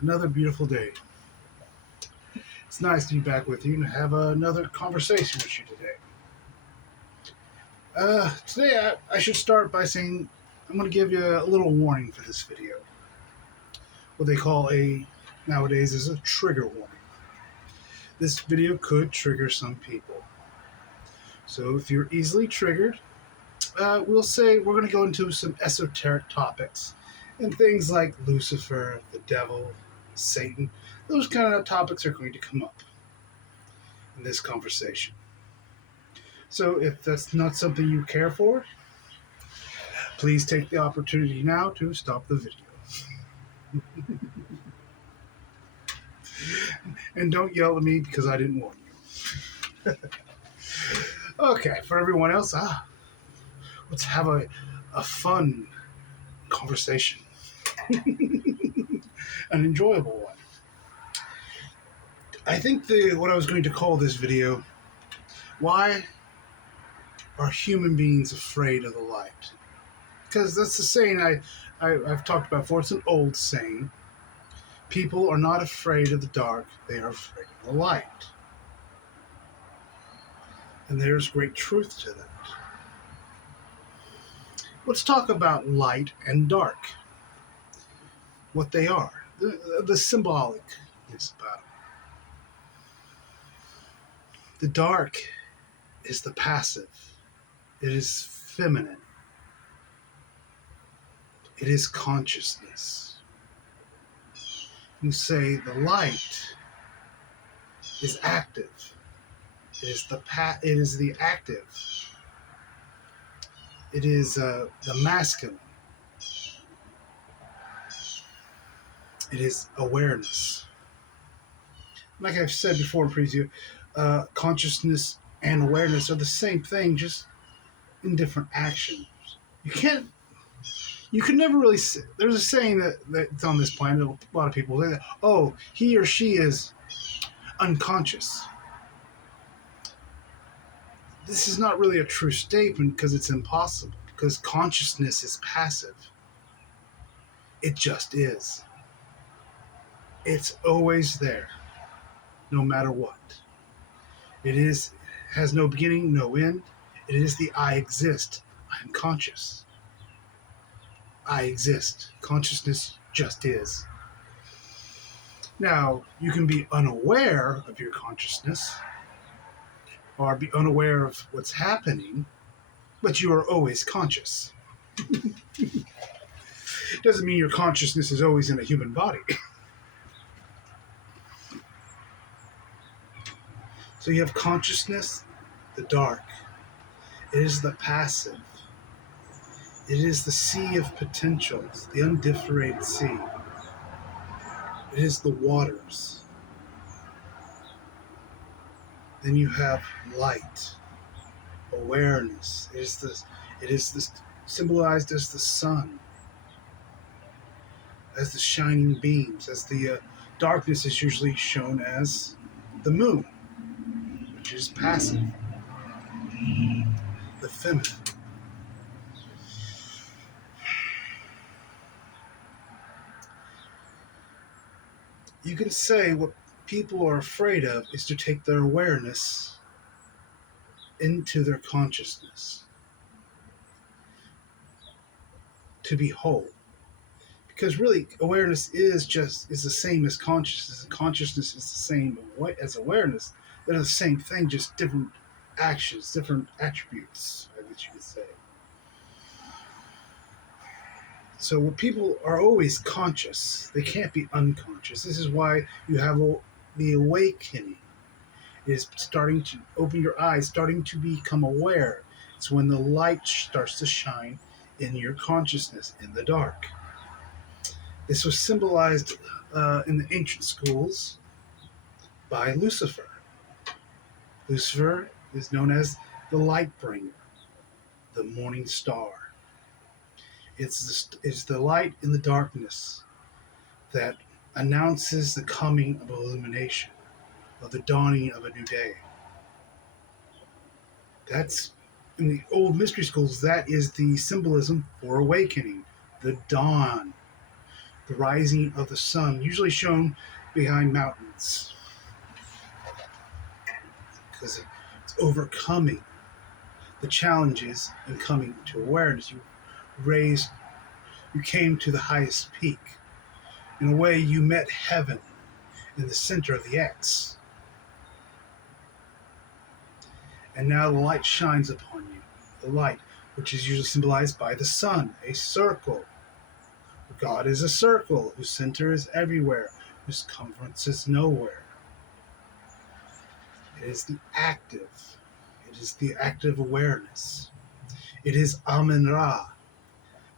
Another beautiful day. It's nice to be back with you and have another conversation with you today. Today I should start by saying I'm going to give you a little warning for this video. What they call nowadays is a trigger warning. This video could trigger some people. So if you're easily triggered, we'll say we're going to go into some esoteric topics and things like Lucifer, the devil, Satan. Those kind of topics are going to come up in this conversation. So if that's not something you care for, please take the opportunity now to stop the video. And don't yell at me because I didn't warn you. Okay, for everyone else, let's have a fun conversation. An enjoyable one. I think what I was going to call this video, why are human beings afraid of the light? Because that's the saying I've talked about before. It's an old saying. People are not afraid of the dark. They are afraid of the light. And there's great truth to that. Let's talk about light and dark. What they are. The symbolic is about it. The dark is the passive. It is feminine. It is consciousness. You say the light is active. It is the active. It is the masculine. It is awareness. Like I've said before in preview, consciousness and awareness are the same thing, just in different actions. You can never really say, there's a saying that's on this planet, a lot of people say that, oh, he or she is unconscious. This is not really a true statement because it's impossible, because consciousness is passive. It just is. It's always there, no matter what. Has no beginning, no end. It is the I exist. I'm conscious. I exist. Consciousness just is. Now, you can be unaware of your consciousness or be unaware of what's happening, but you are always conscious. Doesn't mean your consciousness is always in a human body. So you have consciousness, the dark. It is the passive. It is the sea of potentials, the undifferentiated sea. It is the waters. Then you have light, awareness. It is this symbolized as the sun, as the shining beams, as the darkness is usually shown as the moon, which is passive, the feminine. You can say what people are afraid of is to take their awareness into their consciousness, to be whole. Because really, awareness is the same as consciousness. Consciousness is the same as awareness. They're the same thing, just different actions, different attributes, I guess you could say. So people are always conscious. They can't be unconscious. This is why you have the awakening. It is starting to open your eyes, starting to become aware. It's when the light starts to shine in your consciousness, in the dark. This was symbolized in the ancient schools by Lucifer. Lucifer is known as the light bringer, the morning star. It's the light in the darkness that announces the coming of illumination, of the dawning of a new day. That's, in the old mystery schools, that is the symbolism for awakening, the dawn, the rising of the sun, usually shown behind mountains, because it's overcoming the challenges and coming to awareness. You came to the highest peak. In a way, you met heaven in the center of the X. And now the light shines upon you. The light, which is usually symbolized by the sun, a circle. God is a circle, whose center is everywhere, whose circumference is nowhere. It is the active. It is the active awareness. It is Amen-Ra,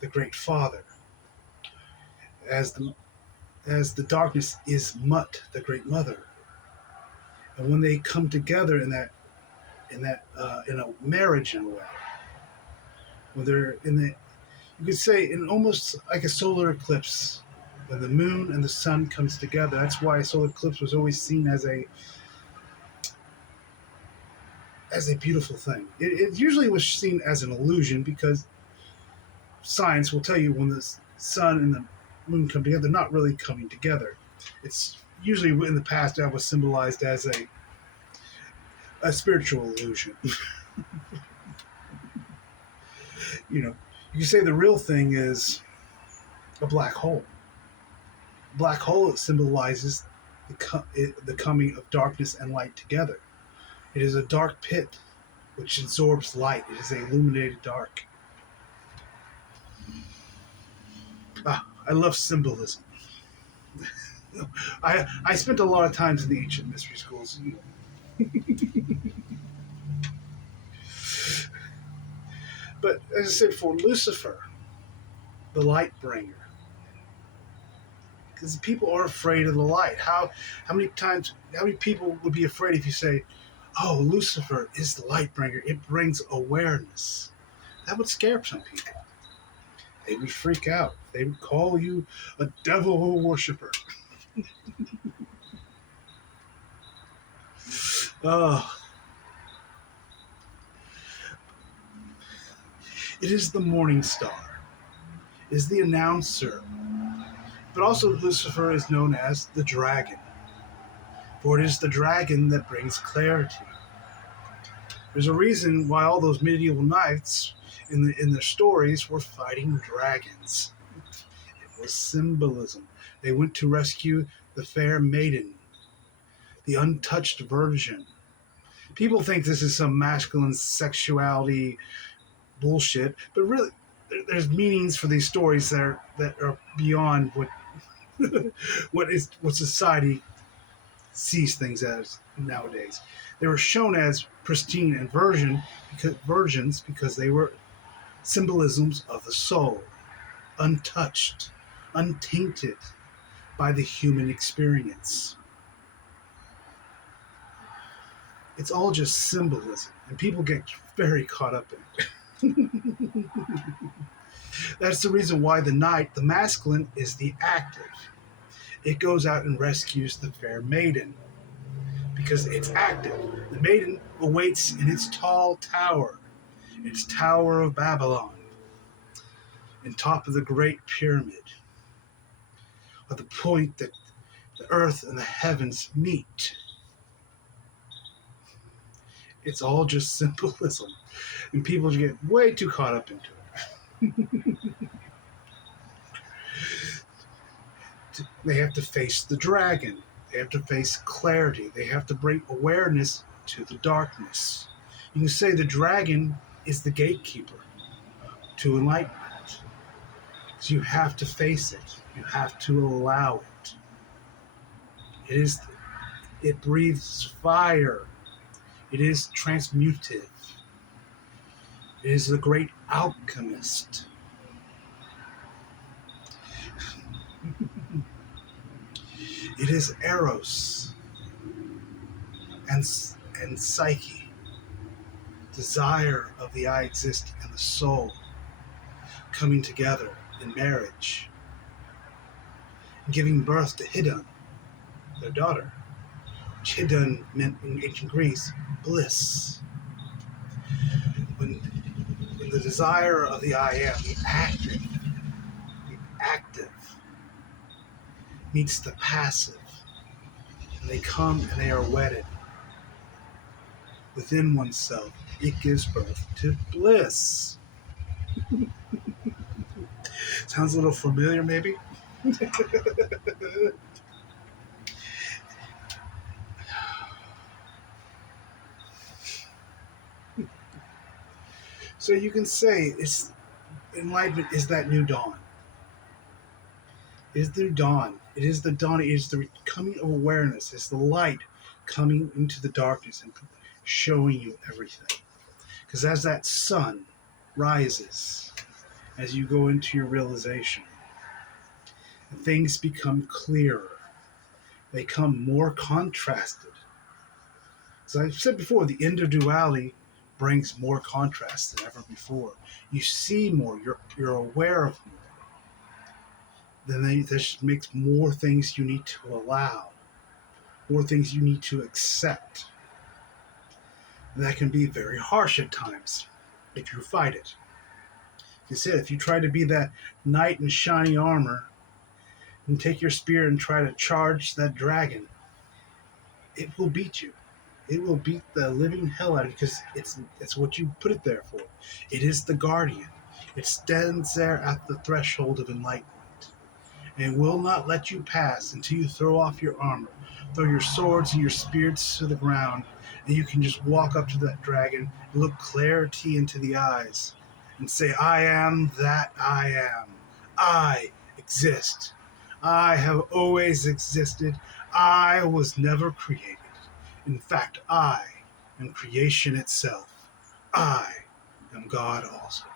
the Great Father. As the darkness is Mut, the Great Mother. And when they come together in a marriage in a way, when they're you could say in almost like a solar eclipse, when the moon and the sun comes together. That's why a solar eclipse was always seen as a beautiful thing. It usually was seen as an illusion, because science will tell you when the sun and the moon come together, they're not really coming together. It's usually in the past that was symbolized as a spiritual illusion. You say the real thing is a black hole. Black hole symbolizes the coming of darkness and light together. It is a dark pit which absorbs light. It is a illuminated dark. I love symbolism. I spent a lot of times in the ancient mystery schools. But as I said, for Lucifer, the light bringer, because people are afraid of the light. How many people would be afraid if you say, "Oh, Lucifer is the light bringer. It brings awareness"? That would scare some people. They would freak out. They would call you a devil worshiper. Oh. It is the morning star. It is the announcer. But also Lucifer is known as the dragon. For it is the dragon that brings clarity. There's a reason why all those medieval knights in their stories were fighting dragons. It was symbolism. They went to rescue the fair maiden, the untouched virgin. People think this is some masculine sexuality bullshit, but really, there's meanings for these stories that are beyond what society sees things as nowadays. They were shown as pristine and virgins because they were symbolisms of the soul, untouched, untainted by the human experience. It's all just symbolism, and people get very caught up in it. That's the reason why the knight, the masculine, is the active. It goes out and rescues the fair maiden because it's active. The maiden awaits in its tall tower, its Tower of Babylon, on top of the Great Pyramid, at the point that the earth and the heavens meet. It's all just symbolism, and people get way too caught up into it. They have to face the dragon. They have to face clarity. They have to bring awareness to the darkness. You can say the dragon is the gatekeeper to enlightenment. So you have to face it. You have to allow it. It breathes fire. It is transmutive. It is the great alchemist. It is Eros and Psyche, desire of the I exist and the soul coming together in marriage, and giving birth to Hidden, their daughter, which Hidden meant in ancient Greece bliss. When the desire of the I am, the active meets the passive, and they come and they are wedded within oneself. It gives birth to bliss. Sounds a little familiar, maybe? So you can say it's enlightenment is that new dawn. It is the new dawn. It is the dawn. It is the coming of awareness. It's the light coming into the darkness and showing you everything. Because as that sun rises, as you go into your realization, things become clearer. They become more contrasted. As I've said before, the end of duality brings more contrast than ever before. You see more. You're aware of more. Then this makes more things you need to allow, more things you need to accept. And that can be very harsh at times if you fight it. Like I said, if you try to be that knight in shiny armor and take your spear and try to charge that dragon, it will beat you. It will beat the living hell out of you because it's what you put it there for. It is the guardian. It stands there at the threshold of enlightenment and will not let you pass until you throw off your armor, throw your swords and your spears to the ground, and you can just walk up to that dragon, look clarity into the eyes, and say, I am that I am. I exist. I have always existed. I was never created. In fact, I am creation itself. I am God also.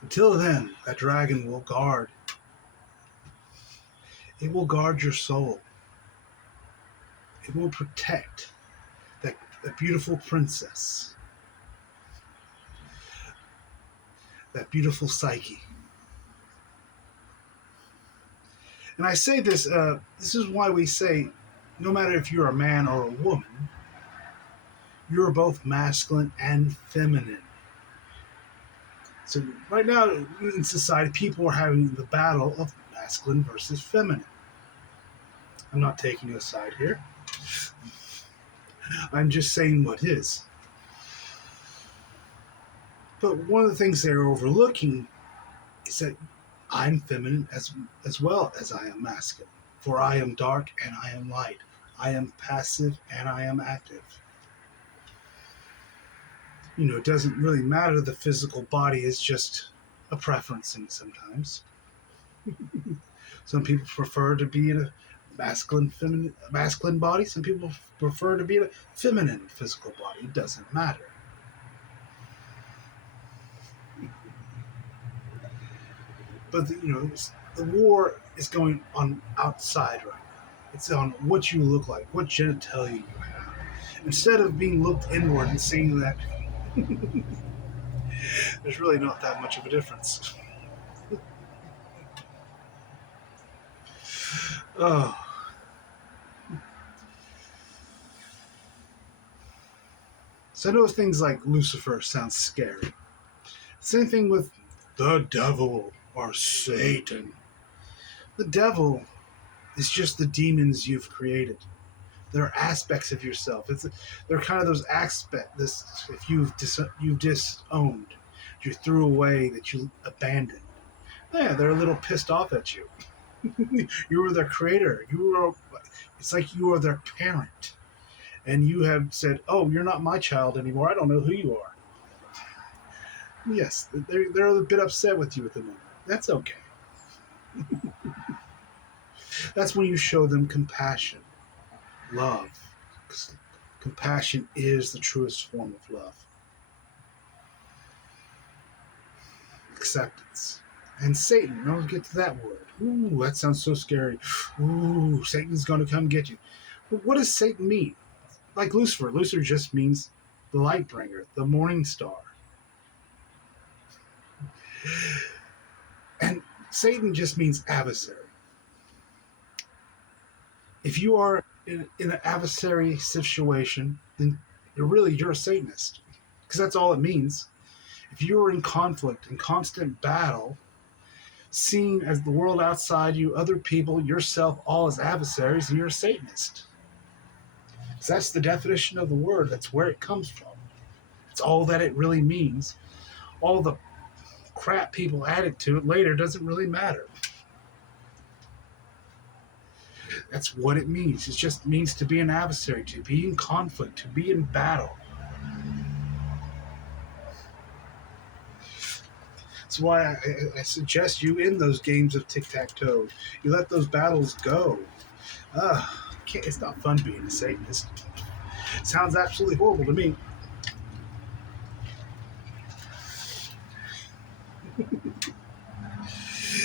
Until then, that dragon will guard. It will guard your soul. It will protect that beautiful princess, that beautiful psyche. And I say this, this is why we say, no matter if you're a man or a woman, you're both masculine and feminine. So right now in society, people are having the battle of masculine versus feminine. I'm not taking a side here. I'm just saying what is. But one of the things they're overlooking is that I'm feminine as well as I am masculine. For I am dark and I am light. I am passive and I am active. It doesn't really matter. The physical body is just a preference thing sometimes. Some people prefer to be in a masculine body. Some people prefer to be in a feminine physical body. It doesn't matter. But the war is going on outside right now. It's on what you look like, what genitalia you have. Instead of being looked inward and seeing that there's really not that much of a difference. Oh. So I know things like Lucifer sound scary. Same thing with the devil or Satan. The devil is just the demons you've created. They're aspects of yourself. They're kind of those aspects. If you've disowned, you threw away, that you abandoned. Yeah, they're a little pissed off at you. You were their creator. It's like you are their parent, and you have said, "Oh, you're not my child anymore. I don't know who you are." Yes, they're a bit upset with you at the moment. That's okay. That's when you show them compassion, love. Compassion is the truest form of love. Acceptance. And Satan, don't get to that word. Ooh, that sounds so scary. Ooh, Satan's going to come get you. But what does Satan mean? Like Lucifer. Lucifer just means the light bringer, the morning star. And Satan just means adversary. If you are in an adversary situation, then you're a Satanist. Because that's all it means. If you're in conflict, in constant battle, Seeing as the world outside you, other people, yourself, all as adversaries, and you're a Satanist. So that's the definition of the word. That's where it comes from. It's all that it really means. All the crap people added to it later doesn't really matter. That's what it means. It just means to be an adversary, to be in conflict, to be in battle. That's why I suggest you in those games of tic-tac-toe. You let those battles go. It's not fun being a Satanist. It sounds absolutely horrible to me.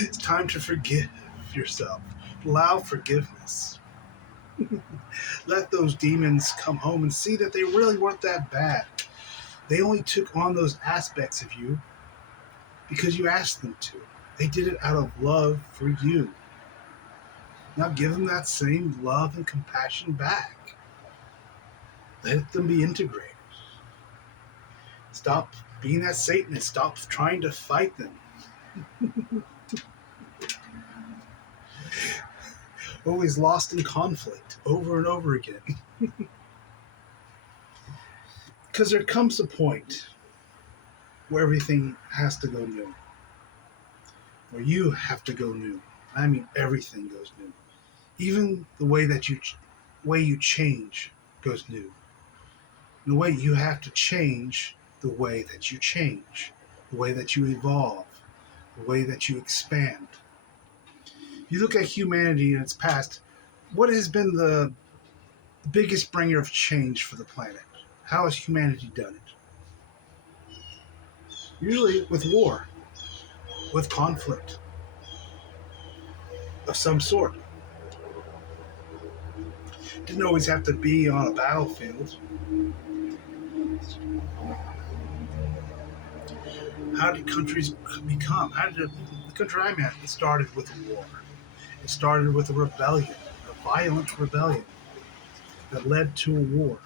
It's time to forgive yourself. Allow forgiveness. Let those demons come home and see that they really weren't that bad. They only took on those aspects of you because you asked them to. They did it out of love for you. Now give them that same love and compassion back. Let them be integrated. Stop being that Satanist. Stop trying to fight them. Always lost in conflict over and over again. Because there comes a point where everything has to go new. Where you have to go new. I mean, everything goes new. Even the way that you change goes new. The way you have to change the way that you change, the way that you evolve, the way that you expand. If you look at humanity in its past, what has been the biggest bringer of change for the planet? How has humanity done it? Usually with war, with conflict of some sort. It didn't always have to be on a battlefield. How did countries become? How did the country I'm at? It started with a war. It started with a rebellion, a violent rebellion that led to a war.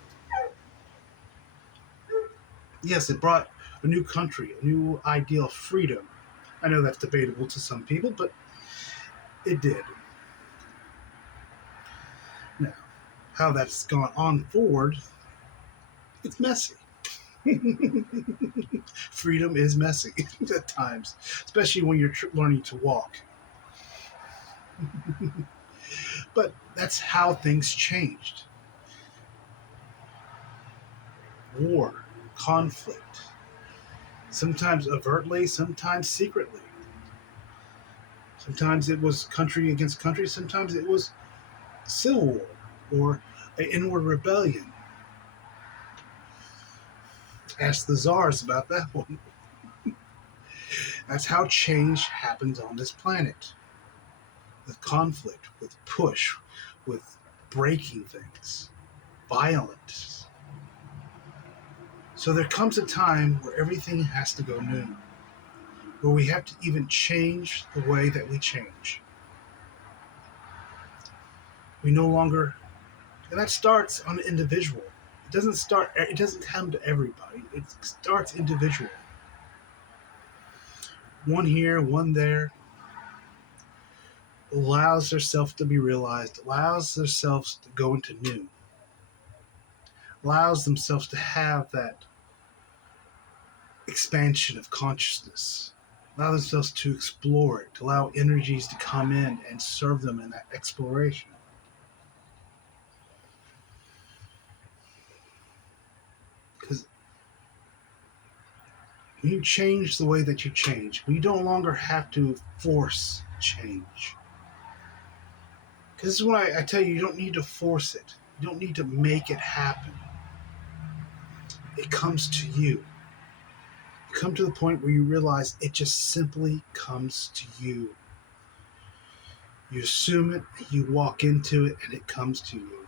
Yes, it brought a new country, a new ideal of freedom. I know that's debatable to some people, but it did. Now, how that's gone on forward, it's messy. Freedom is messy at times, especially when you're learning to walk. But that's how things changed. War, conflict, sometimes overtly, sometimes secretly. Sometimes it was country against country, sometimes it was civil war or an inward rebellion. Ask the czars about that one. That's how change happens on this planet. With conflict, with push, with breaking things, violence. So there comes a time where everything has to go new, where we have to even change the way that we change. We no longer, and that starts on an individual. It doesn't come to everybody. It starts individual. One here, one there. Allows themselves to be realized, allows themselves to go into new, allows themselves to have that expansion of consciousness, allow themselves to explore it, to allow energies to come in and serve them in that exploration. Because when you change the way that you change, we no longer have to force change. Because this is what I tell you, you don't need to force it. You don't need to make it happen. It comes to you. You come to the point where you realize it just simply comes to you. You assume it, you walk into it, and it comes to you.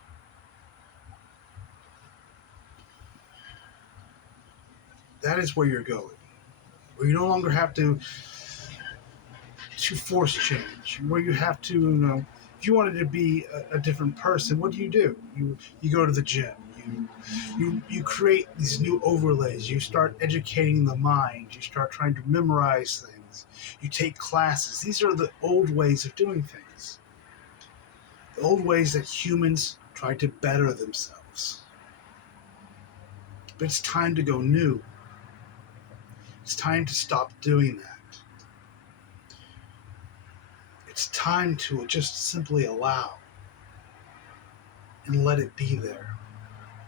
That is where you're going. Where you no longer have to force change. Where you have to, if you wanted to be a different person, what do? You go to the gym. You create these new overlays. You start educating the mind. You start trying to memorize things. things. You take classes. These are the old ways of doing things. The old ways that humans try to better themselves. But it's time to go new. It's time to stop doing that. It's time to just simply allow and let it be there.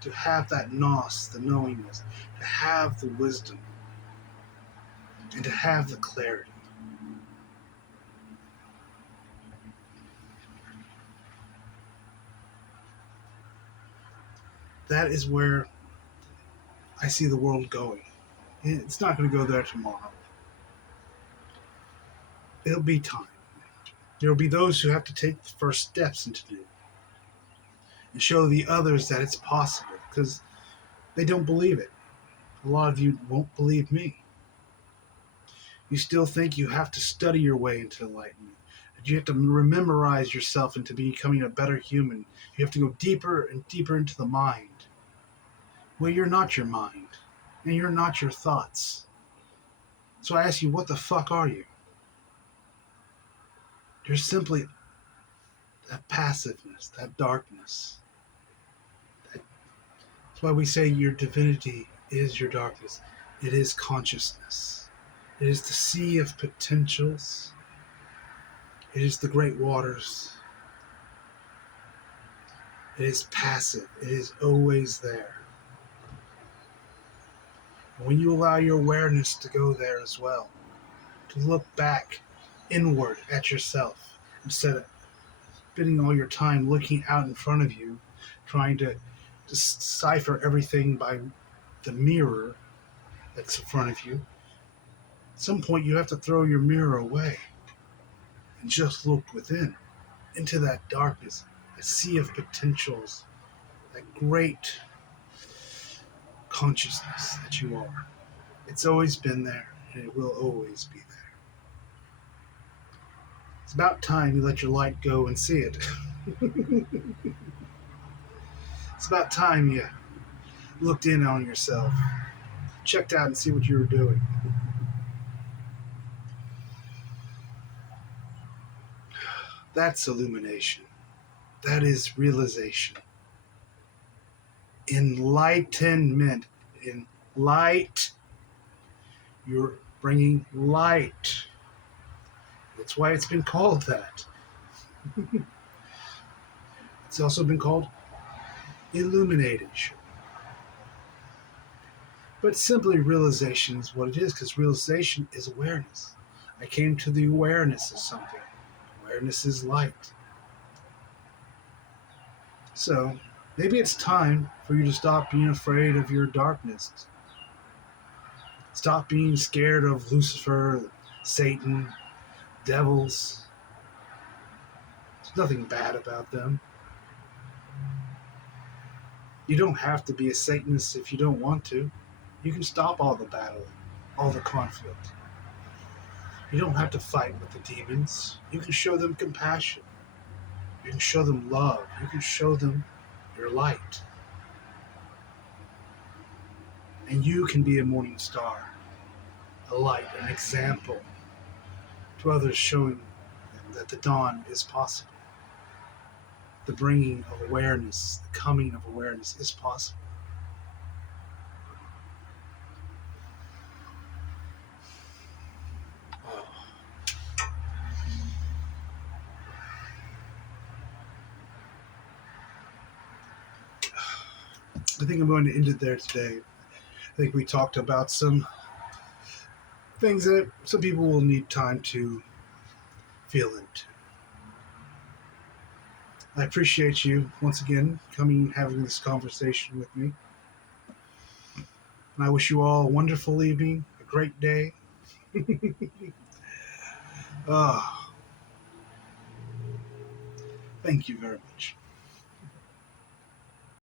To have that nos, the knowingness, to have the wisdom, and to have the clarity. That is where I see the world going. It's not going to go there tomorrow. It'll be time. There will be those who have to take the first steps into new and show the others that it's possible, because they don't believe it. A lot of you won't believe me. You still think you have to study your way into enlightenment. That you have to memorize yourself into becoming a better human. You have to go deeper and deeper into the mind. Well, you're not your mind, and you're not your thoughts. So I ask you, what the fuck are you? You're simply that passiveness, that darkness. That's why we say your divinity is your darkness. It is consciousness. It is the sea of potentials. It is the great waters. It is passive. It is always there. And when you allow your awareness to go there as well, to look back inward at yourself instead of spending all your time looking out in front of you, trying to decipher everything by the mirror that's in front of you. At some point, you have to throw your mirror away and just look within, into that darkness, that sea of potentials, that great consciousness that you are. It's always been there, and it will always be there. It's about time you let your light go and see it. It's about time you looked in on yourself, checked out and see what you were doing. That's illumination. That is realization. Enlightenment. In light. You're bringing light. That's why it's been called that. It's also been called illumination. But simply realization is what it is, because realization is awareness. I came to the awareness of something. Awareness is light. So maybe it's time for you to stop being afraid of your darkness. Stop being scared of Lucifer, Satan, devils. There's nothing bad about them. You don't have to be a Satanist if you don't want to. You can stop all the battle, all the conflict. You don't have to fight with the demons. You can show them compassion. You can show them love. You can show them your light. And you can be a morning star, a light, an example to others, showing them that the dawn is possible. The bringing of awareness, the coming of awareness is possible. I think I'm going to end it there today. I think we talked about some things that some people will need time to feel into. I appreciate you once again coming and having this conversation with me. And I wish you all a wonderful evening, a great day. Thank you very much.